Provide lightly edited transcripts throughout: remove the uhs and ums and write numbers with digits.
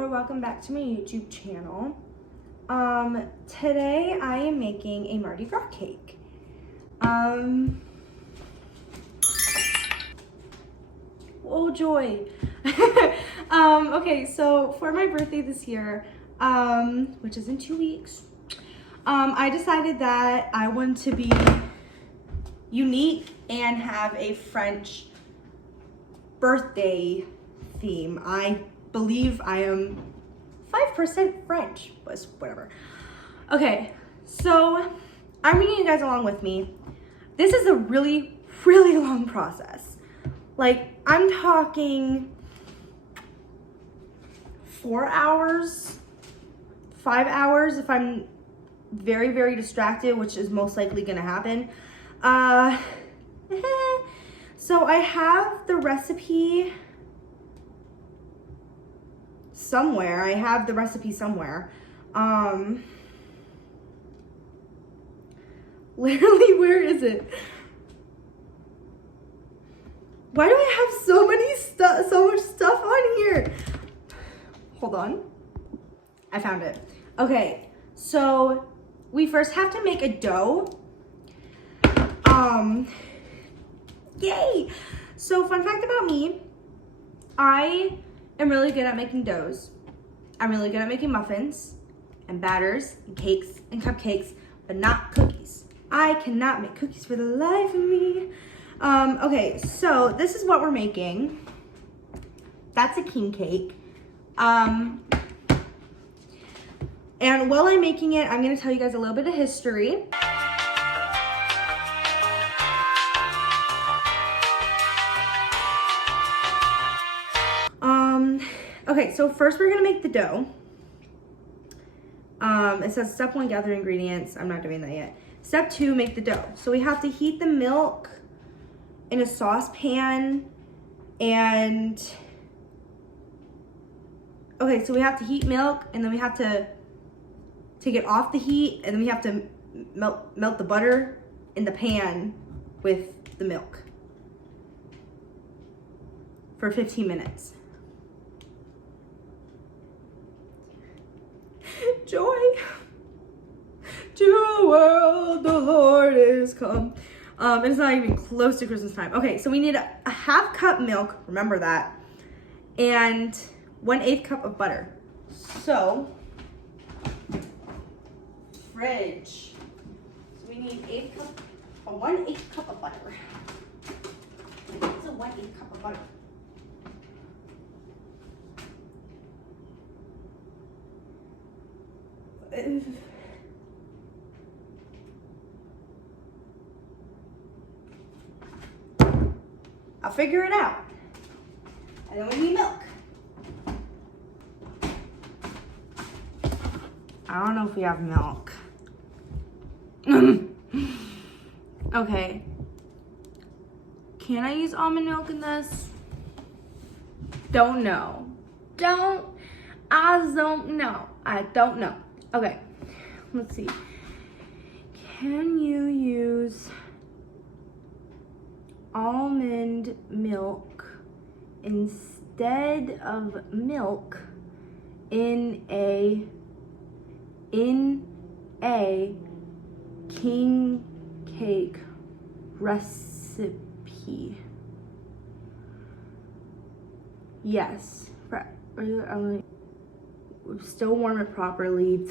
or welcome back to my YouTube channel. Today I am making a Mardi Gras cake. Oh joy. Okay, so for my birthday this year, which is in 2 weeks, I decided that I want to be unique and have a French birthday theme. I believe I am 5% French, but whatever. Okay, so I'm bringing you guys along with me. This is a really, really long process. Like, I'm talking 4 hours, 5 hours if I'm very, very distracted, which is most likely gonna happen. So I have the recipe somewhere. Literally, where is it? Why do I have so much stuff on here? Hold on. I found it. Okay, so we first have to make a dough. Yay! So fun fact about me, I am really good at making doughs. I'm really good at making muffins and batters and cakes and cupcakes, but not cookies. I cannot make cookies for the life of me. Okay, so this is what we're making. That's a king cake. And while I'm making it, I'm gonna tell you guys a little bit of history. Okay, so first we're gonna make the dough. It says step 1, gather ingredients. I'm not doing that yet. Step 2, make the dough. So we have to heat the milk in a saucepan and, okay, so we have to heat milk and then we have to take it off the heat and then we have to melt the butter in the pan with the milk for 15 minutes. Joy to the world, the Lord is come. It's not even close to Christmas time. Okay, so we need a half cup milk, remember that, and 1/8 cup of butter. So, fridge. So we need 1/8 cup of butter. It's a 1/8 cup of butter. I'll figure it out. And then we need milk. I don't know if we have milk. Okay. Can I use almond milk in this? Don't know. I don't know. Okay, let's see. Can you use almond milk instead of milk in a king cake recipe? Yes. Still warm it properly.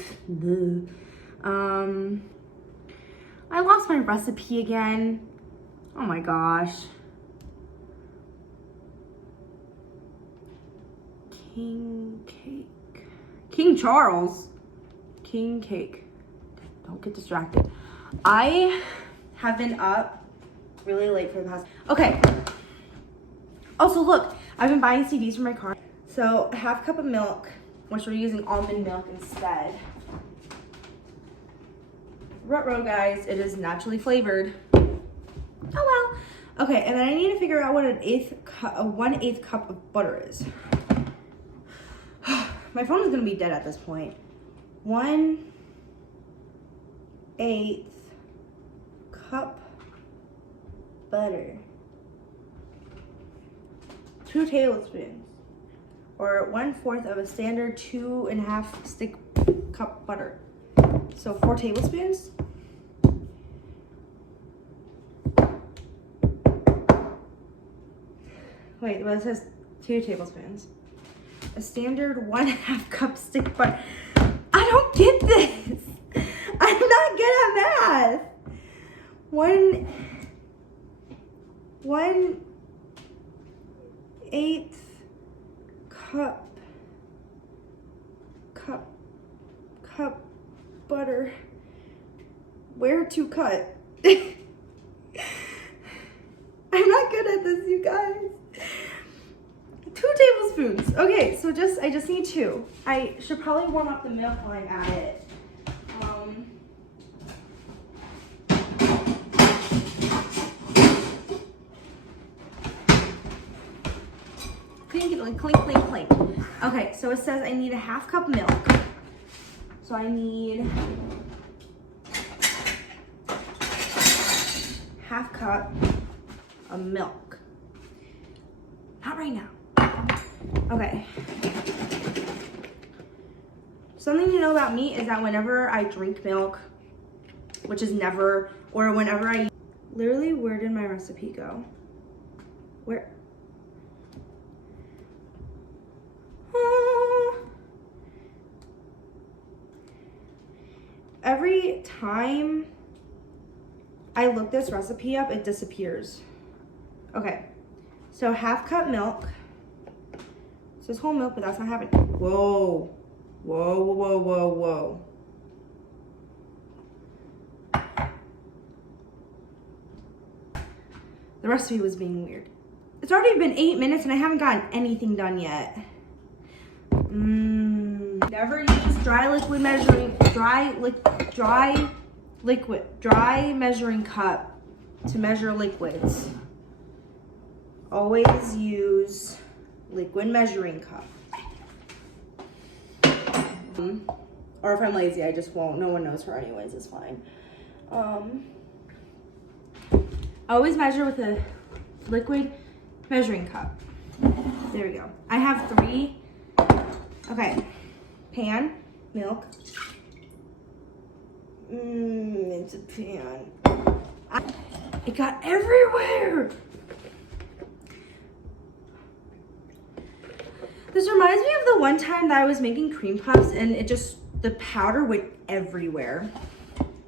I lost my recipe again. Oh my gosh. King cake. King Charles. King cake. Don't get distracted. I have been up really late for the past. Okay. Also, look, I've been buying CDs for my car. So, a half cup of milk, which we're using almond milk instead. Ruh-roh, guys, it is naturally flavored. Oh well. Okay, and then I need to figure out what a 1/8 cup of butter is. My phone is gonna be dead at this point. 1/8 cup butter. 2 tablespoons. or 1/4 of a standard 2.5 stick cup butter. So 4 tablespoons. Wait, well, it says 2 tablespoons. A standard 1.5 cup stick butter. I don't get this. I'm not good at math. 1/8 cup butter. Where to cut? I'm not good at this, you guys. 2 tablespoons. Okay, so I just need 2. I should probably warm up the milk while I'm at it. Clink, clink, clink, clink. Okay, so it says I need a 1/2 cup milk. So I need 1/2 cup of milk. Not right now. Okay. Something to know about me is that whenever I drink milk, which is never, or whenever I, literally, where did my recipe go? Where? Every time I look this recipe up, it disappears. Okay, so 1/2 cup milk. It says whole milk, but that's not happening. Whoa, whoa, whoa, whoa, whoa. The recipe was being weird. It's already been 8 minutes and I haven't gotten anything done yet. Never use dry measuring cup to measure liquids. Always use liquid measuring cup. Or if I'm lazy, I just won't. No one knows her anyways, it's fine. Always measure with a liquid measuring cup. There we go. I have 3. Okay. Pan, milk. It's a pan. It got everywhere. This reminds me of the one time that I was making cream puffs and the powder went everywhere.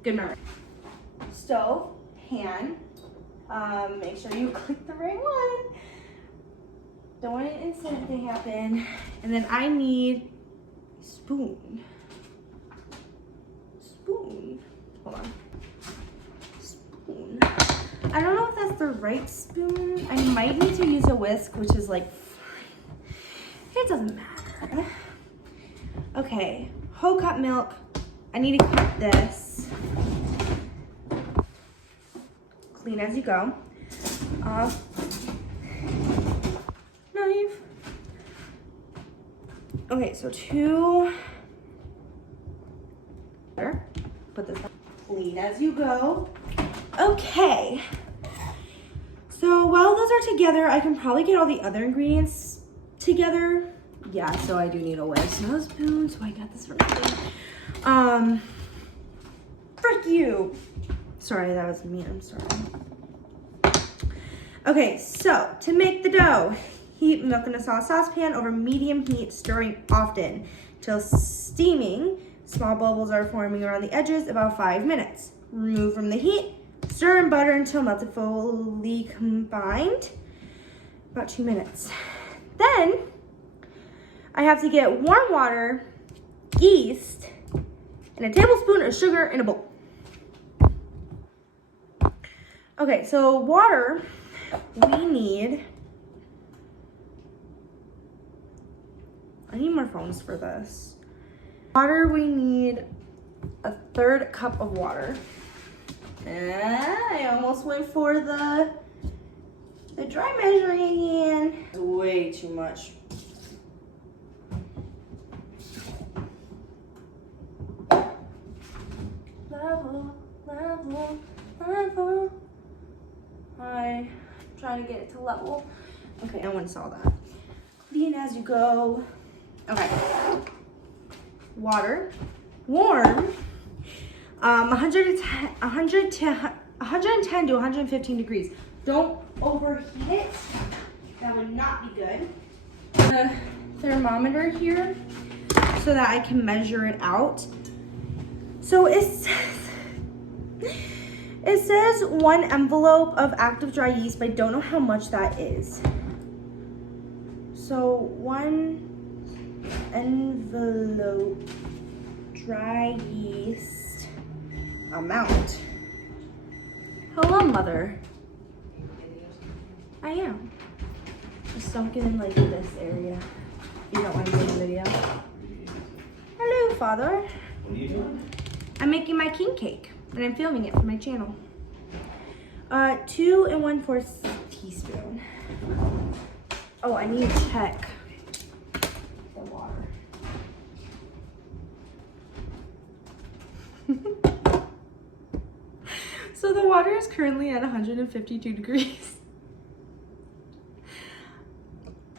Good memory. Stove, pan. Make sure you click the right one. Don't want an incident to happen. And then I need a spoon. Hold on. Spoon. I don't know if that's the right spoon. I might need to use a whisk, which is like fine. It doesn't matter. Okay, whole cup milk. I need to cut this. Clean as you go. Knife. Okay, so 2. Put this on. Clean as you go. Okay. So while those are together, I can probably get all the other ingredients together. Yeah, so I do need a whisk. No spoon, so I got this for nothing. Frick you. Sorry, that was me. I'm sorry. Okay, so to make the dough, heat milk in a saucepan over medium heat, stirring often till steaming. Small bubbles are forming around the edges, about 5 minutes. Remove from the heat, stir in butter until melted, fully combined, about 2 minutes. Then, I have to get warm water, yeast, and a tablespoon of sugar in a bowl. Okay, so water, we need, I need more phones for this. Water, we need a 1/3 cup of water. I almost went for the dry measuring again. Way too much. Level. I'm trying to get it to level. Okay, no one saw that. Being as you go. Okay. Water. Warm. 110 to 115 degrees. Don't overheat it. That would not be good. The thermometer here so that I can measure it out. So it says 1 envelope of active dry yeast, but I don't know how much that is. So 1 envelope dry yeast amount. Hello, mother. I am. Just don't get in like this area. You don't want to make a video. Hello, father. What are you doing? I'm making my king cake and I'm filming it for my channel. 2 1/4 teaspoon. Oh, I need to check the water. So the water is currently at 152 degrees.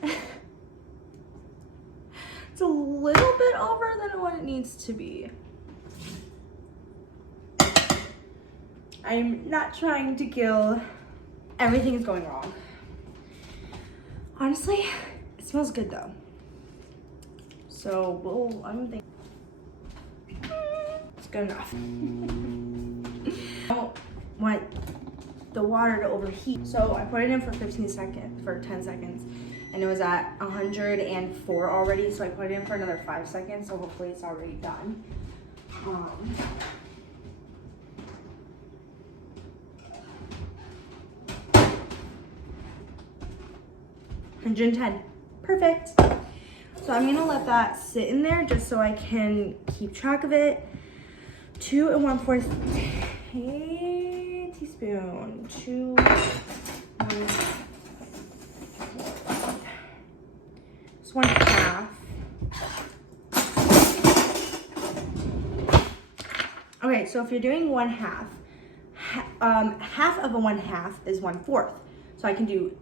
It's a little bit over than what it needs to be. I'm not trying to kill. Everything is going wrong. Honestly, it smells good though. So, I'm thinking it's good enough. I don't want the water to overheat. So I put it in for 10 seconds, and it was at 104 already. So I put it in for another 5 seconds. So hopefully it's already done. 110. Perfect. So I'm gonna let that sit in there just so I can keep track of it. 2 1/4 teaspoon. 2 1/4. It's 1/2. Okay, so if you're doing 1/2, half of a 1/2 is 1/4. So I can do.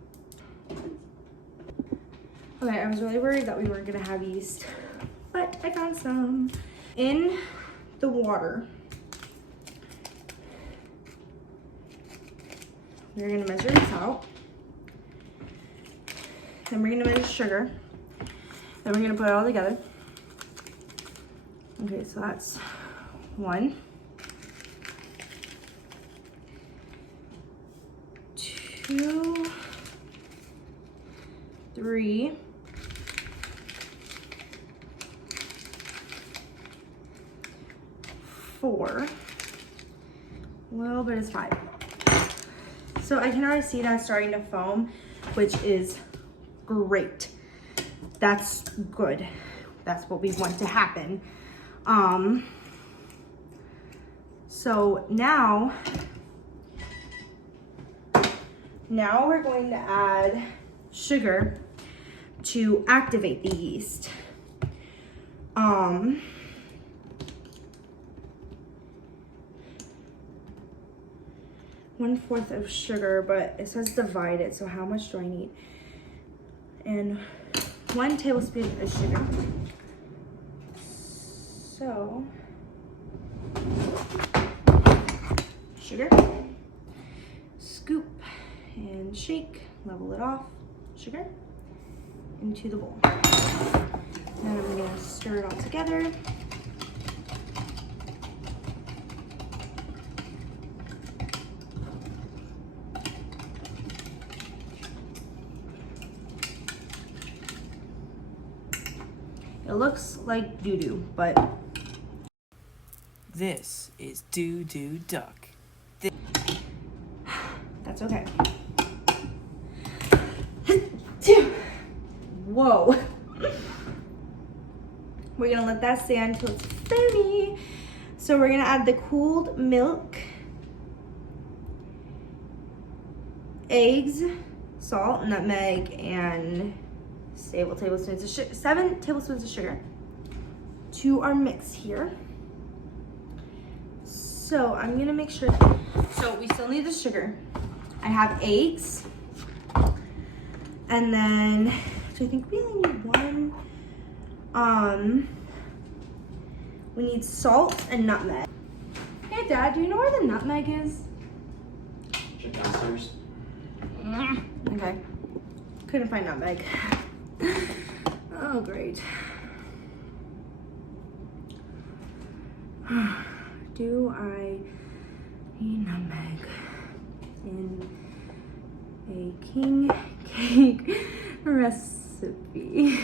Okay, I was really worried that we weren't gonna have yeast, but I found some. In the water, we're gonna measure this out. Then we're gonna measure sugar. Then we're gonna put it all together. Okay, so that's 1, 2, 3, 4. A little bit is 5. So I can already see that starting to foam, which is great. That's good. That's what we want to happen. So now we're going to add sugar to activate the yeast. 1/4 of sugar, but it says divided, so how much do I need? And 1 tablespoon of sugar. So, sugar, scoop and shake, level it off, sugar, into the bowl. Then I'm gonna stir it all together. It looks like doo-doo, but This is Doo-Doo Duck. that's okay. Whoa. We're gonna let that stand until it's foamy. So we're gonna add the cooled milk, eggs, salt, nutmeg, and 7 tablespoons of sugar to our mix here. So I'm gonna make sure, so we still need the sugar. I have eggs, and then So I think we only need one. We need salt and nutmeg. Hey Dad, do you know where the nutmeg is? Check downstairs. Okay. Couldn't find nutmeg. Oh, great. Do I need nutmeg in a king cake recipe?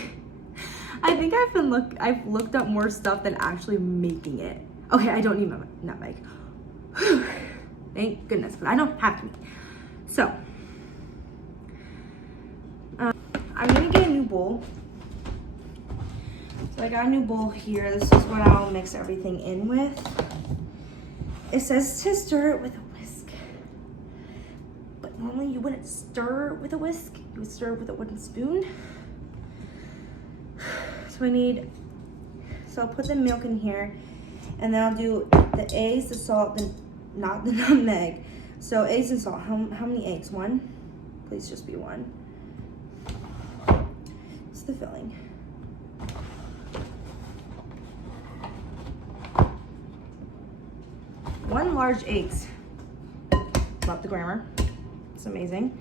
I think I've looked up more stuff than actually making it. Okay, I don't need nutmeg. Thank goodness, but I don't have to. So, I'm gonna get a new bowl. So I got a new bowl here. This is what I'll mix everything in with. It says to stir it with a whisk. But normally you wouldn't stir it with a whisk. You would stir it with a wooden spoon. So I'll put the milk in here, and then I'll do the eggs, the salt, not the nutmeg. So eggs and salt. How many eggs? One? Please just be one. It's the filling. One large eggs. Love the grammar. It's amazing.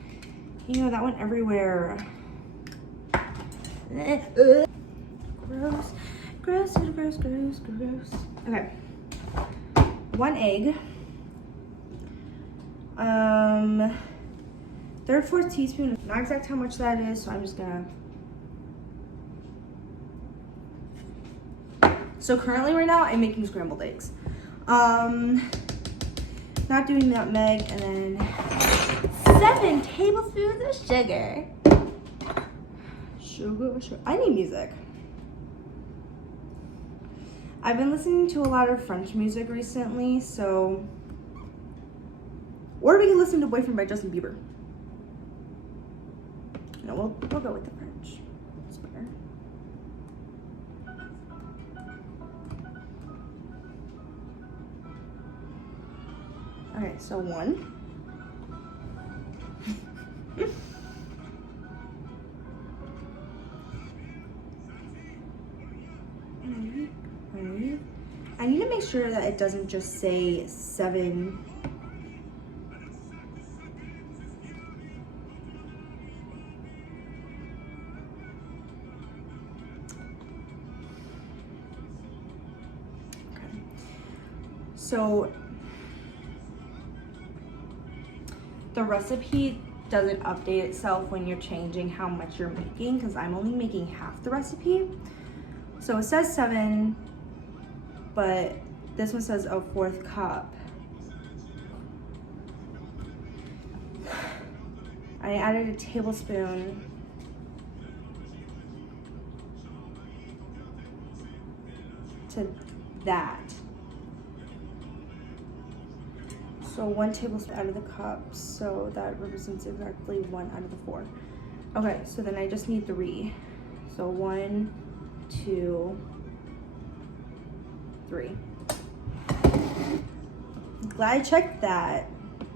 You know, that went everywhere. Gross, gross, gross, gross, gross. Okay. One egg. 3/4 teaspoon. Not exact how much that is, so I'm just gonna. So currently right now I'm making scrambled eggs. Not doing nutmeg, and then 7 tablespoons of sugar. Sugar. I need music. I've been listening to a lot of French music recently, so. Or we can listen to Boyfriend by Justin Bieber. No, we'll go with the French. It's better. Okay, so 1. I need to make sure that it doesn't just say 7. Okay. So the recipe doesn't update itself when you're changing how much you're making, because I'm only making half the recipe. So it says 7, but this one says a 4th cup. I added a tablespoon to that. So 1 tablespoon out of the cup, so that represents exactly 1 out of the 4. Okay, so then I just need 3. So 1, 2, 3. Glad I checked that.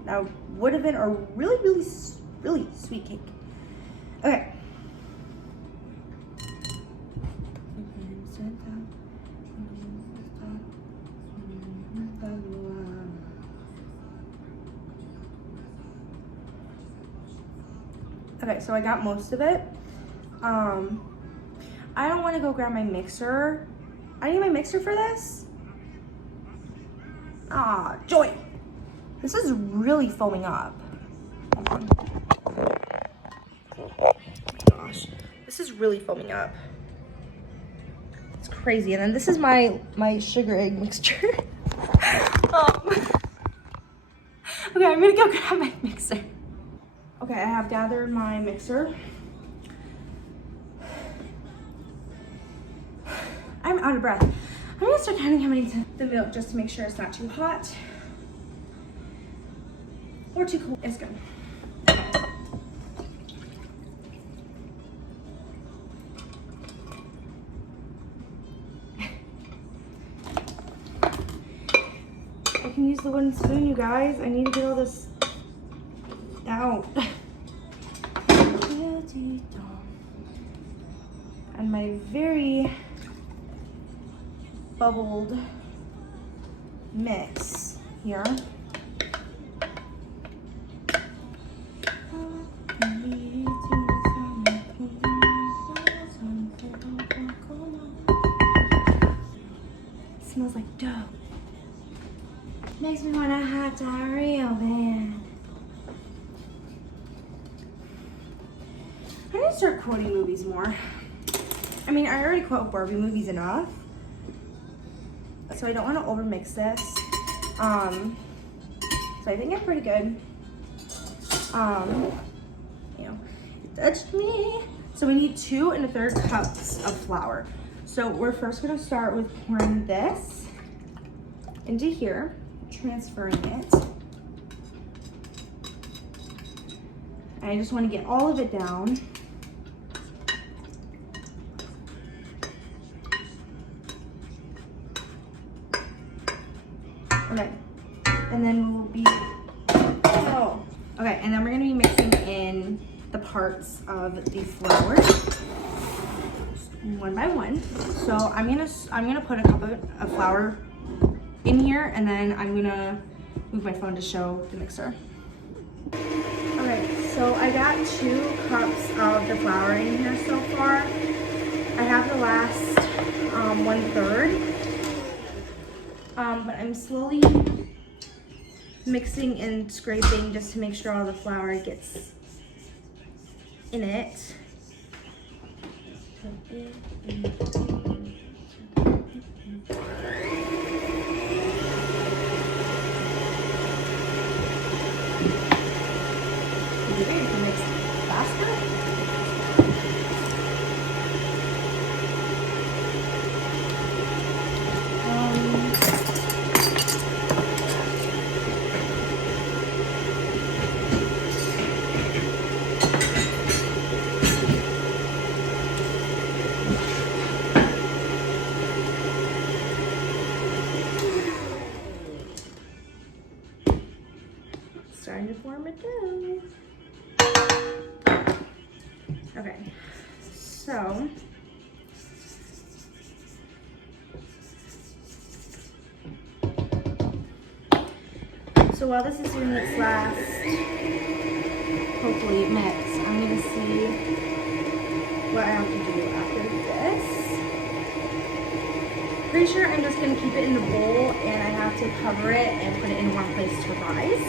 That would have been a really, really, really sweet cake. Okay. Okay, so I got most of it. I don't want to go grab my mixer. I need my mixer for this. Ah, joy. This is really foaming up. Hold on. Oh my gosh, this is really foaming up. It's crazy. And then this is my sugar egg mixture. Okay, I'm gonna go grab my mixer. Okay, I have gathered my mixer. I'm out of breath. I'm gonna start counting how many the milk just to make sure it's not too hot or too cold. It's good. I can use the wooden spoon, you guys. I need to get all this out. and my very bubbled mix here. Smells like dough. Makes me want to have diarrhea, man. I need to start quoting movies more. I mean, I already quote Barbie movies enough, so I don't want to overmix this. So I think I'm pretty good. You know, it touched me. So we need 2 1/3 cups of flour. So we're first gonna start with pouring this into here, transferring it. And I just want to get all of it down. Okay, and then we'll be, okay, and then we're gonna be mixing in the parts of the flour one by one. So I'm gonna put a cup of flour in here, and then I'm gonna move my phone to show the mixer. Okay, so I got 2 cups of the flour in here so far. I have the last 1/3. But I'm slowly mixing and scraping just to make sure all the flour gets in it. Starting to form a dough. Okay, so while this is doing its last, hopefully mix, I'm gonna see what I have to do after this. Pretty sure I'm just gonna keep it in the bowl, and I have to cover it and put it in one place to rise.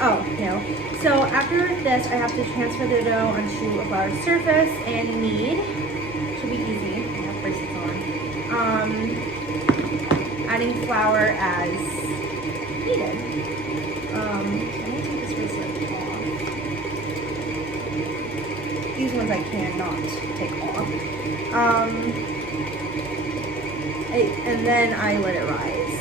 Oh, no. So after this, I have to transfer the dough onto a floured surface and knead. Should be easy. I have bracelets on. Adding flour as needed. I'm gonna take this bracelet off. These ones I cannot take off. And then I let it rise.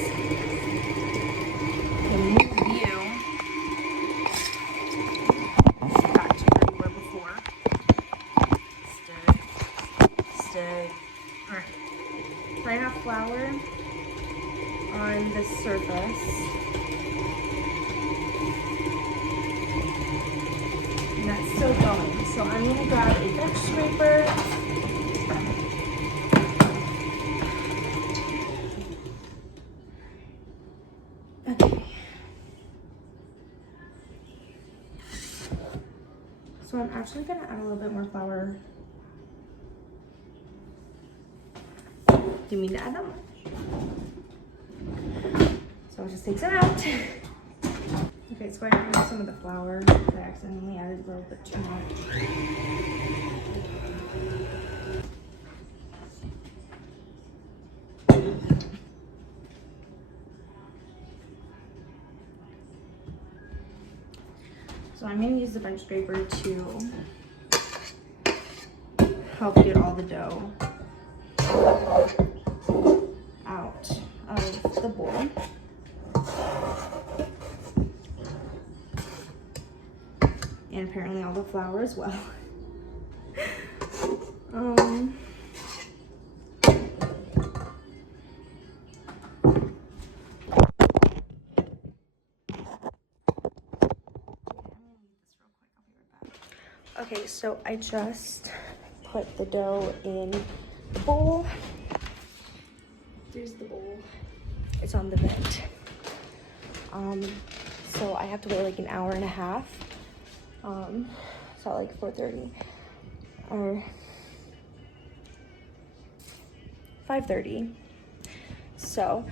I have flour on the surface. And that's still going. So I'm going to grab a bench scraper. Okay. So I'm actually going to add a little bit more flour. Didn't mean to add that much. So I'll just take some out. Okay, so I remove some of the flour. I accidentally added a little bit too much. So I'm going to use the bench scraper to help get all the dough out of the bowl. And apparently all the flour as well. Okay, so I just put the dough in the bowl. There's the bowl. It's on the vent. So I have to wait like an hour and a half. So like 4:30 or 5:30. So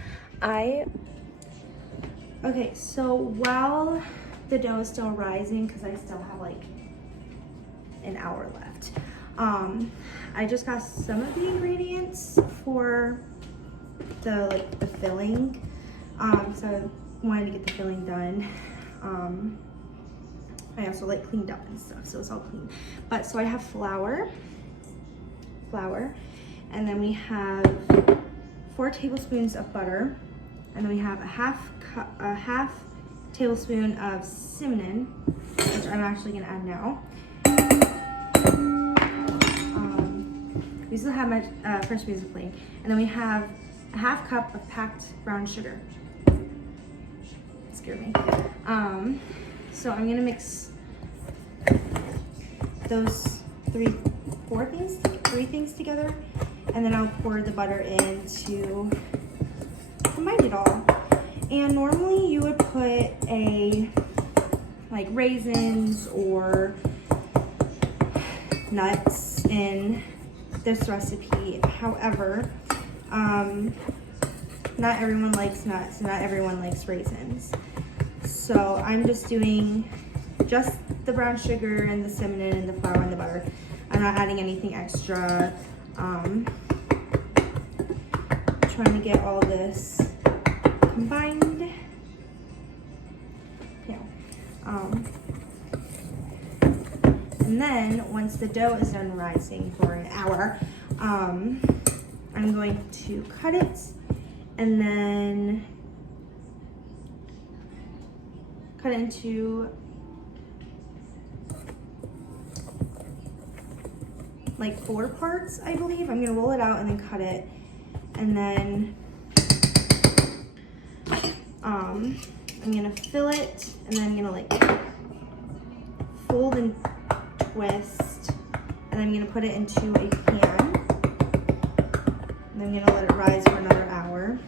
okay, so while the dough is still rising, because I still have like an hour left, I just got some of the ingredients for the filling. So I wanted to get the filling done. I also like cleaned up and stuff, so it's all clean. But so I have flour, and then we have 4 tablespoons of butter, and then we have a half tablespoon of cinnamon, which I'm actually gonna add now. We still have my French music playing, and then we have a half cup of packed brown sugar. Scared me. So I'm gonna mix those three things together, and then I'll pour the butter in to combine it all. And normally you would put like raisins or nuts in this recipe. However, not everyone likes nuts, not everyone likes raisins. So I'm just doing just the brown sugar and the cinnamon and the flour and the butter. I'm not adding anything extra. Trying to get all this combined. Yeah. And then once the dough is done rising for an hour, I'm going to cut it and then cut it into like 4 parts, I believe. I'm gonna roll it out and then cut it, and then I'm gonna fill it, and then I'm gonna like fold and twist, and I'm gonna put it into a pan, and I'm gonna let it rise for another hour,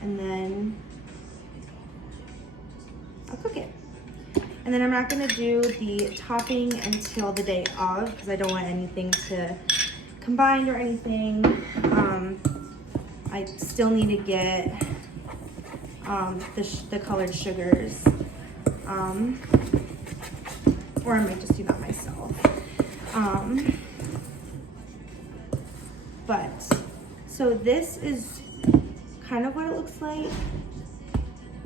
and then I'll cook it. And then I'm not gonna do the topping until the day of, because I don't want anything to combine or anything. I still need to get the colored sugars, or I might just do that myself. But so this is kind of what it looks like.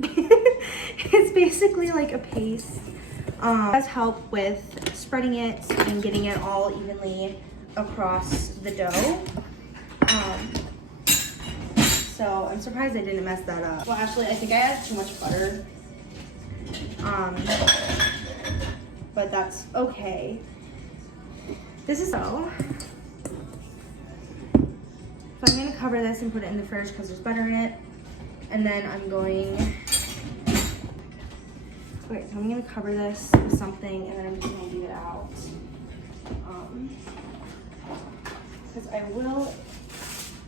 It's basically like a paste. It does help with spreading it and getting it all evenly across the dough. So I'm surprised I didn't mess that up. Well, actually, I think I added too much butter. But that's okay. This is so I'm gonna cover this and put it in the fridge because there's butter in it. And then I'm going, okay, so I'm gonna cover this with something, and then I'm just gonna leave it out. Because I will,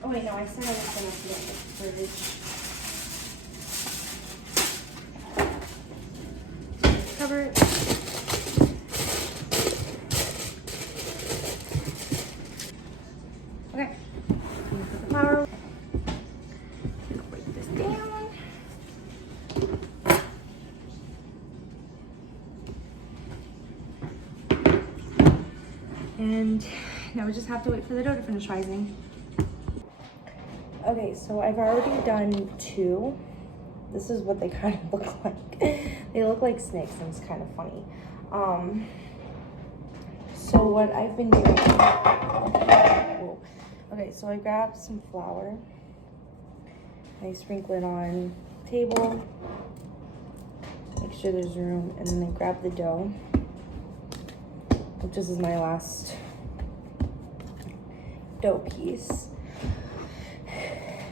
oh wait, no, I said I was gonna put it in the fridge. Cover it. Okay, I'm gonna put the flour. Break this down. And now we just have to wait for the dough to finish rising. Okay, so I've already done 2. This is what they kind of look like. They look like snakes, and it's kind of funny. So what I've been doing, whoa. Okay, so I grabbed some flour. I sprinkle it on the table, make sure there's room, and then I grab the dough, which is my last dough piece.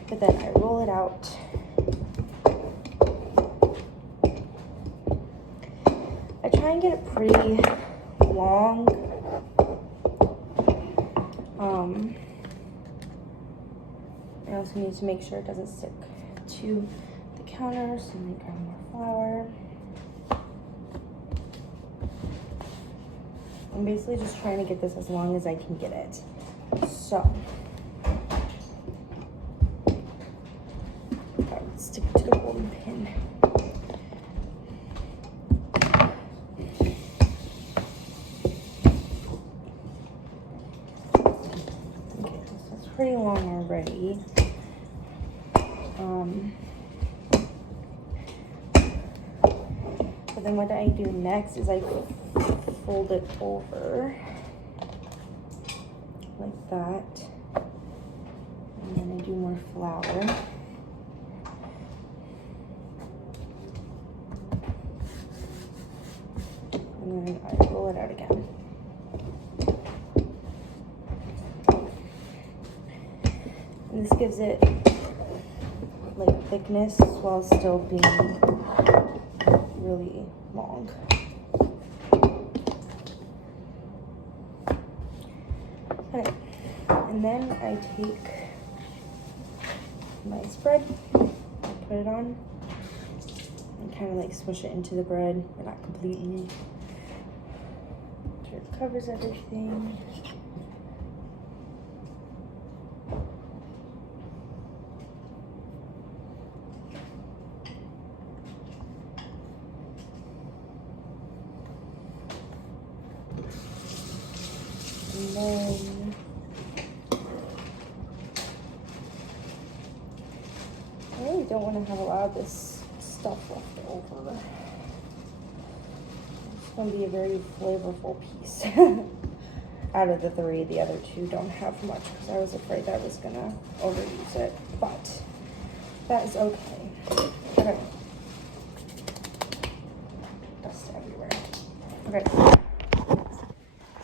But then I roll it out. I try try and get it pretty long. I also need to make sure it doesn't stick to the counter, so I'm gonna grab more flour. I'm basically just trying to get this as long as I can get it. So, let's stick it to the golden pin. Okay, so it's pretty long already. But then what I do next is I fold it over like that, and then I do more flour. And then I roll it out again. And this gives it like thickness while still being really long. Okay, and then I take my spread, put it on, and kind of like smush it into the bread, but not completely. Make sure it covers everything. And then I really don't want to have a lot of this stuff left over. It's going to be a very flavorful piece. Out of the three, the other two don't have much because I was afraid I was going to overuse it, but that is okay. Okay. Dust everywhere. Okay.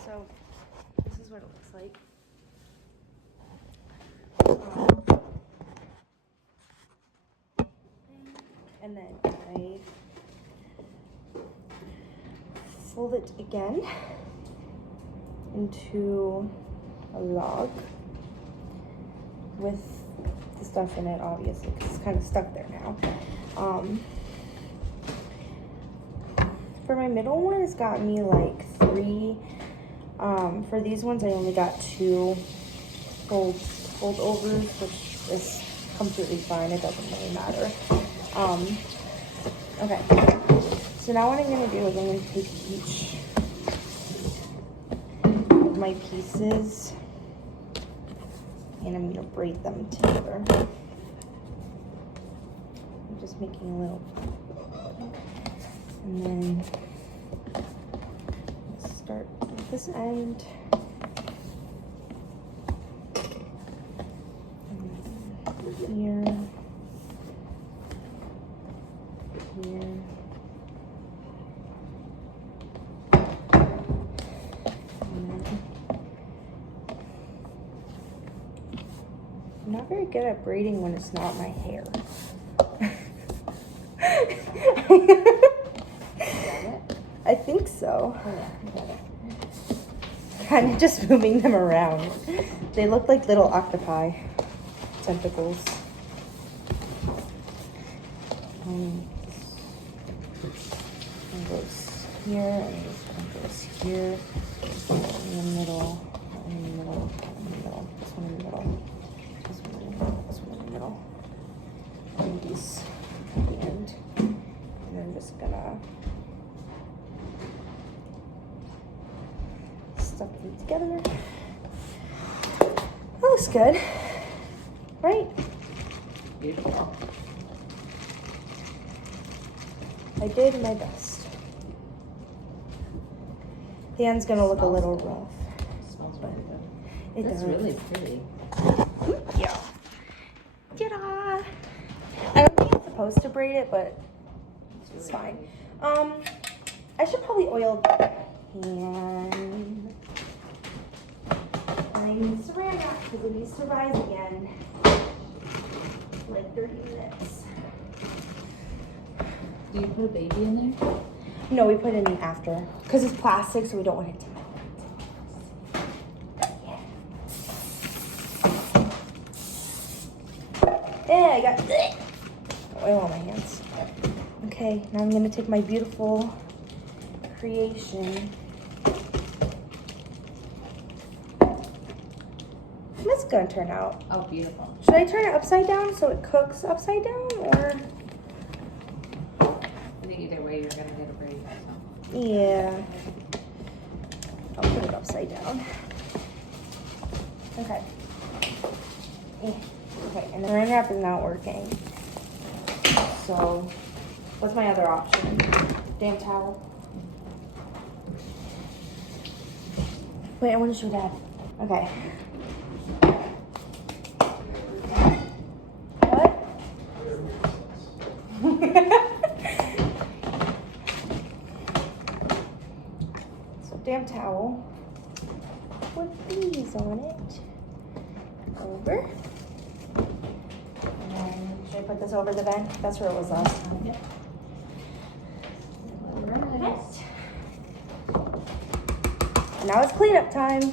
So this is what it looks like. And then I fold it again into a log with the stuff in it, obviously, because it's kind of stuck there now. For my middle one, it's got me like 3. For these ones, I only got 2 fold overs, which is completely fine. It doesn't really matter. Okay. So now what I'm going to do is I'm going to take each of my pieces and I'm going to braid them together. I'm just making a little, and then start at this end. And here. Here. I'm not very good at braiding when it's not my hair. I think so. Oh yeah, I got it. Kind of just moving them around. They look like little octopi tentacles. One goes here, and this one goes here. In the middle, in the middle, in the middle. This one in the middle. This one in the middle. This one in the middle. And these at the end. And I'm just gonna stuff them together. That looks good, right? Beautiful. I did my best. The end's gonna look a little rough. It smells really good. It That's does. really pretty. Yeah. Ta-da! I don't think I'm supposed to braid it, but it's fine. I should probably oil the pan. And I need saran wrap because it needs to rise again. Like 30 minutes. Do you put a baby in there? No, we put it in after. Because it's plastic, so we don't want it to melt. Yeah, I got oil on my hands. Okay, now I'm gonna take my beautiful creation. That's gonna turn out. Oh, beautiful. Should I turn it upside down so it cooks upside down, or? I think either way you're gonna get a pretty nice one. Yeah. I'll put it upside down. Okay. Okay, and the saran wrap is not working. So, what's my other option? Damn towel. Wait, I want to show Dad. Okay. What? So, damn towel with these on it. Over. And then, should I put this over the vent? That's where it was last time. Yep. Next. Now it's cleanup time.